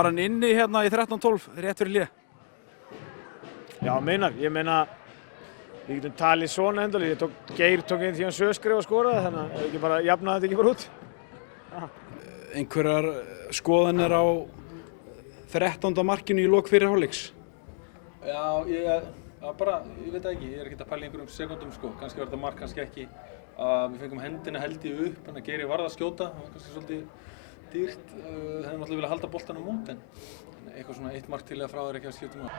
Var hann inni hérna í 13-12 rétt fyrir hlé? Já, ég meina, við getum talið svona endalaust. Geir tók inn því hann söskrif og skoraði, þannig að ekki bara jafnaði þetta ekki bara út. Einhverjar skoðanir á 13. markinu í lok fyrri hálfleiks? Já, ég veit ekki, ég ekkert að pæla í einhverjum sekúndum sko. Kannski var þetta mark, kannski ekki. Við fengum hendina held ég upp, en að Geiri varð að skjóta. Það var kannski svolítið dýrt. Hefði náttúrulega viljað halda boltanum út, en eitthvað svona eitt mark til eða frá er ekki að skipta um það.